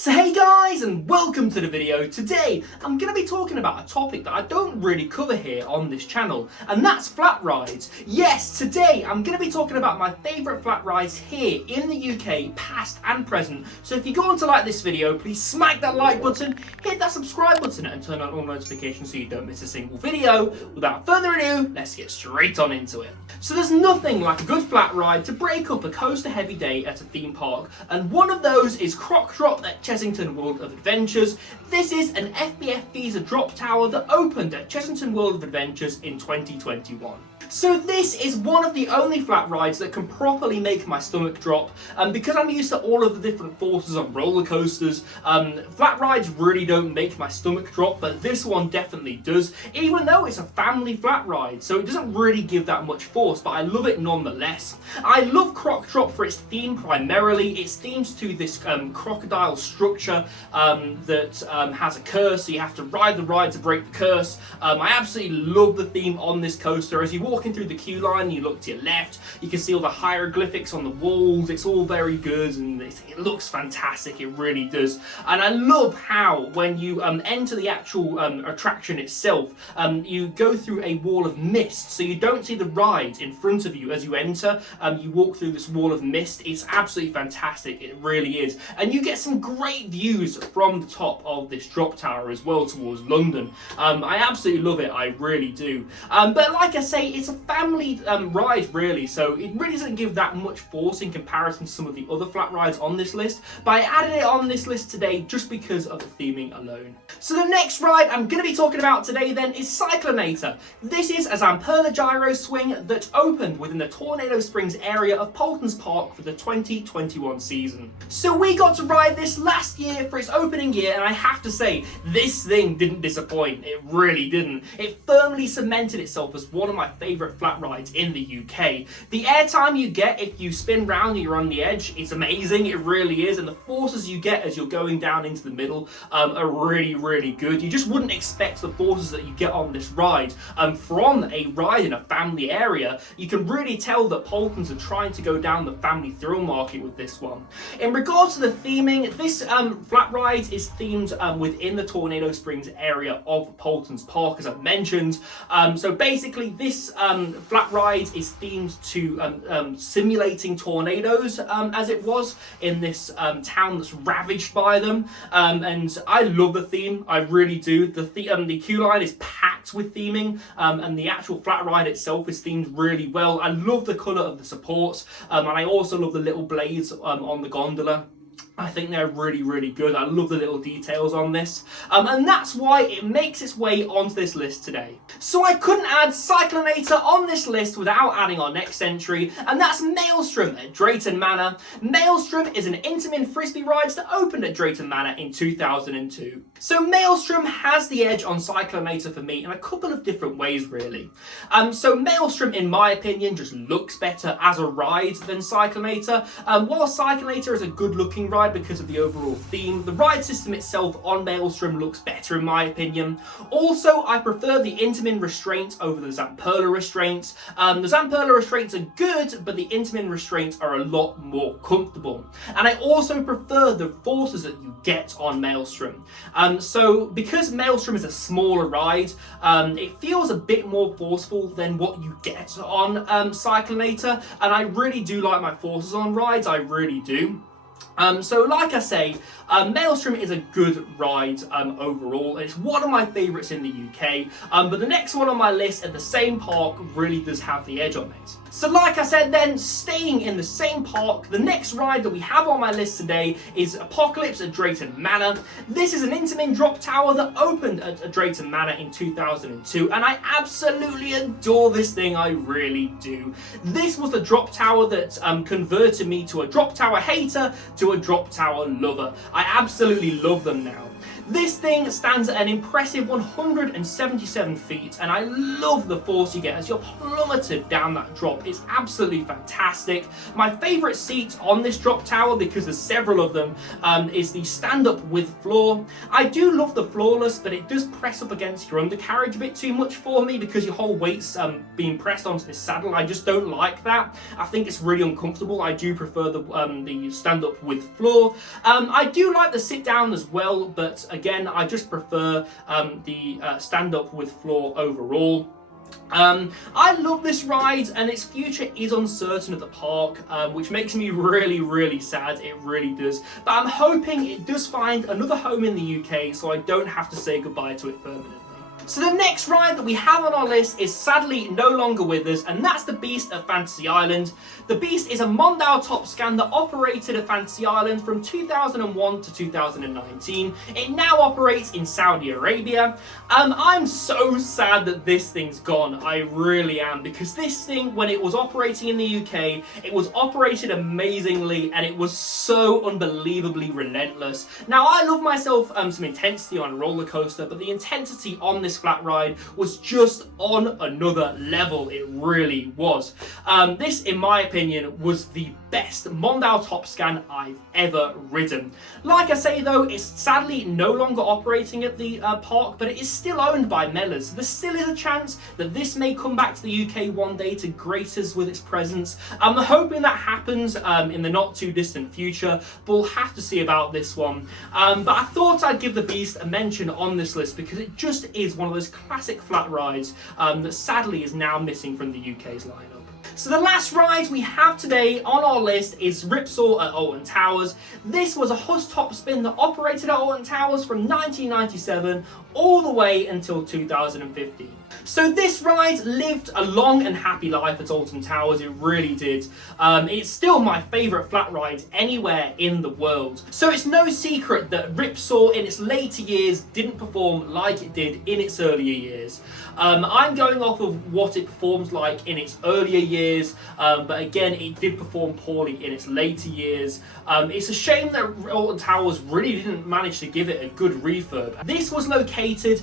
So hey guys, and welcome to the video. Today I'm going to be talking about a topic that I don't really cover here on this channel, and that's flat rides. Yes, today I'm going to be talking about my favourite flat rides here in the UK, past and present. So if you go on to like this video, please smack that like button, hit that subscribe button and turn on all notifications so you don't miss a single video. Without further ado, let's get straight on into it. So there's nothing like a good flat ride to break up a coaster heavy day at a theme park, and one of those is Croc Drop at Chessington World of Adventures. This is an FBF visa drop tower that opened at Chessington World of Adventures in 2021. So this is one of the only flat rides that can properly make my stomach drop, and because I'm used to all of the different forces on roller coasters, flat rides really don't make my stomach drop, but this one definitely does, even though it's a family flat ride, so it doesn't really give that much force, but I love it nonetheless. I love Croc Drop for its theme primarily. It's themed to this crocodile structure that has a curse, so you have to ride the ride to break the curse. I absolutely love the theme on this coaster. As you walk through the queue line, you look to your left, you can see all the hieroglyphics on the walls. It's all very good and it looks fantastic, it really does. And I love how when you enter the actual attraction itself, you go through a wall of mist, so you don't see the ride in front of you as you enter. You walk through this wall of mist. It's absolutely fantastic, it really is. And you get some great views from the top of this drop tower as well towards London. I absolutely love it, I really do. But like I say, it's a family ride really, so it really doesn't give that much force in comparison to some of the other flat rides on this list, but I added it on this list today just because of the theming alone. So the next ride I'm going to be talking about today then is Cyclonator. This is a Zamperla gyro swing that opened within the Tornado Springs area of Paultons Park for the 2021 season. So we got to ride this last year for its opening year, and I have to say, this thing didn't disappoint. It really didn't. It firmly cemented itself as one of my favourite flat rides in the UK. The airtime you get if you spin round and you're on the edge, it's amazing, it really is, and the forces you get as you're going down into the middle are really good. You just wouldn't expect the forces that you get on this ride from a ride in a family area. You can really tell that Paultons are trying to go down the family thrill market with this one. In regards to the theming, this flat ride is themed within the Tornado Springs area of Paultons Park, as I've mentioned. So basically this flat ride is themed to simulating tornadoes, as it was in this town that's ravaged by them, and I love the theme, I really do. The queue line is packed with theming, and the actual flat ride itself is themed really well. I love the colour of the supports, and I also love the little blades on the gondola. I think they're really good. I love the little details on this, and that's why it makes its way onto this list today. So I couldn't add Cyclonator on this list without adding our next entry, and that's Maelstrom at Drayton Manor. Maelstrom is an Intamin frisbee ride that opened at Drayton Manor in 2002. So Maelstrom has the edge on Cyclonator for me in a couple of different ways really. So Maelstrom, in my opinion, just looks better as a ride than Cyclonator. While Cyclonator is a good looking ride because of the overall theme, the ride system itself on Maelstrom looks better in my opinion. Also, I prefer the Intamin restraints over the Zamperla restraints. The Zamperla restraints are good, but the Intamin restraints are a lot more comfortable. And I also prefer the forces that you get on Maelstrom. So because Maelstrom is a smaller ride, it feels a bit more forceful than what you get on Cyclonator, and I really do like my forces on rides, I really do. So like I say, Maelstrom is a good ride overall, and it's one of my favourites in the UK, but the next one on my list at the same park really does have the edge on it. So like I said then, staying in the same park, the next ride that we have on my list today is Apocalypse at Drayton Manor. This is an Intamin drop tower that opened at Drayton Manor in 2002, and I absolutely adore this thing, I really do. This was the drop tower that converted me to a drop tower hater to a drop tower lover. I absolutely love them now. This thing stands at an impressive 177 feet, and I love the force you get as you're plummeted down that drop. It's absolutely fantastic. My favourite seat on this drop tower, because there's several of them, is the stand-up with floor. I do love the floorless, but it does press up against your undercarriage a bit too much for me because your whole weight's being pressed onto this saddle. I just don't like that. I think it's really uncomfortable. I do prefer the stand-up up with floor. I do like the sit down as well, but again, I just prefer the stand up with floor overall. I love this ride, and its future is uncertain at the park, which makes me really sad. It really does. But I'm hoping it does find another home in the UK, so I don't have to say goodbye to it permanently. So the next ride that we have on our list is sadly no longer with us, and that's the Beast at Fantasy Island. The Beast is a Mondale top scan that operated at Fantasy Island from 2001 to 2019. It now operates in Saudi Arabia. I'm so sad that this thing's gone. I really am, because this thing, when it was operating in the UK, it was operated amazingly, and it was so unbelievably relentless. Now, I love myself some intensity on a roller coaster, but the intensity on this flat ride was just on another level. It really was. This, in my opinion, was the best Mondale top scan I've ever ridden. Like I say though, it's sadly no longer operating at the park, but it is still owned by Mellors. So there still is a chance that this may come back to the UK one day to grace us with its presence. I'm hoping that happens in the not too distant future, but we'll have to see about this one. But I thought I'd give the Beast a mention on this list because it just is one of those classic flat rides that sadly is now missing from the UK's lineup. So the last ride we have today on our list is Ripsaw at Alton Towers. This was a Huss top spin that operated at Alton Towers from 1997 all the way until 2015. So this ride lived a long and happy life at Alton Towers, it really did. It's still my favourite flat ride anywhere in the world. So it's no secret that Ripsaw in its later years didn't perform like it did in its earlier years. I'm going off of what it performs like in its earlier years, but again, it did perform poorly in its later years. It's a shame that Alton Towers really didn't manage to give it a good refurb. This was located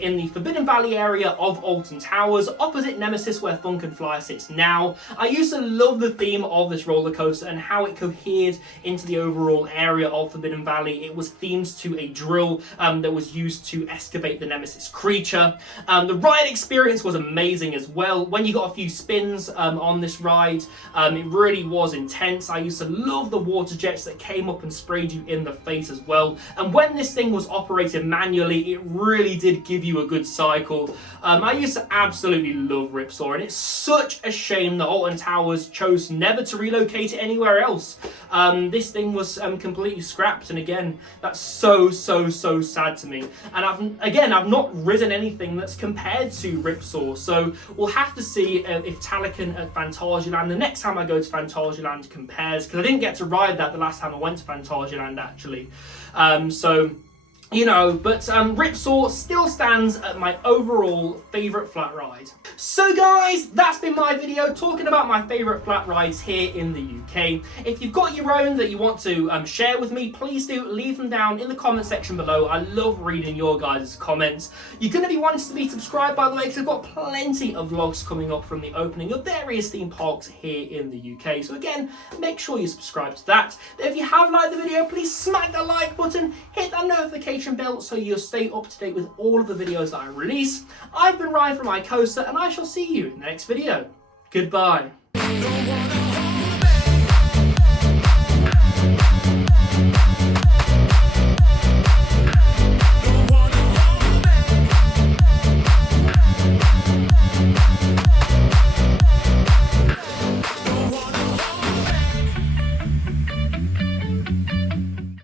in the Forbidden Valley area of Alton Towers, opposite Nemesis where Funk and Fly sits now. I used to love the theme of this roller coaster and how it cohered into the overall area of Forbidden Valley. It was themed to a drill that was used to excavate the Nemesis creature. The ride experience was amazing as well. When you got a few spins on this ride, it really was intense. I used to love the water jets that came up and sprayed you in the face as well. And when this thing was operated manually, it really did give you a good cycle. I used to absolutely love Ripsaw, and it's such a shame that Alton Towers chose never to relocate it anywhere else. This thing was completely scrapped, and again, that's so sad to me. And I've not ridden anything that's compared to Ripsaw, so we'll have to see if Talican at Phantasialand, the next time I go to Phantasialand, compares, because I didn't get to ride that the last time I went to Phantasialand actually. You know, but Ripsaw still stands at my overall favourite flat ride. So guys, that's been my video talking about my favourite flat rides here in the UK. If you've got your own that you want to share with me, please do leave them down in the comment section below. I love reading your guys' comments. You're going to be wanting to be subscribed, by the way, because I've got plenty of vlogs coming up from the opening of various theme parks here in the UK. So again, make sure you subscribe to that. If you have liked the video, please smack that like button, hit that notification bell so you'll stay up to date with all of the videos that I release. I've been Ryan from iCoaster, and I shall see you in the next video. Goodbye.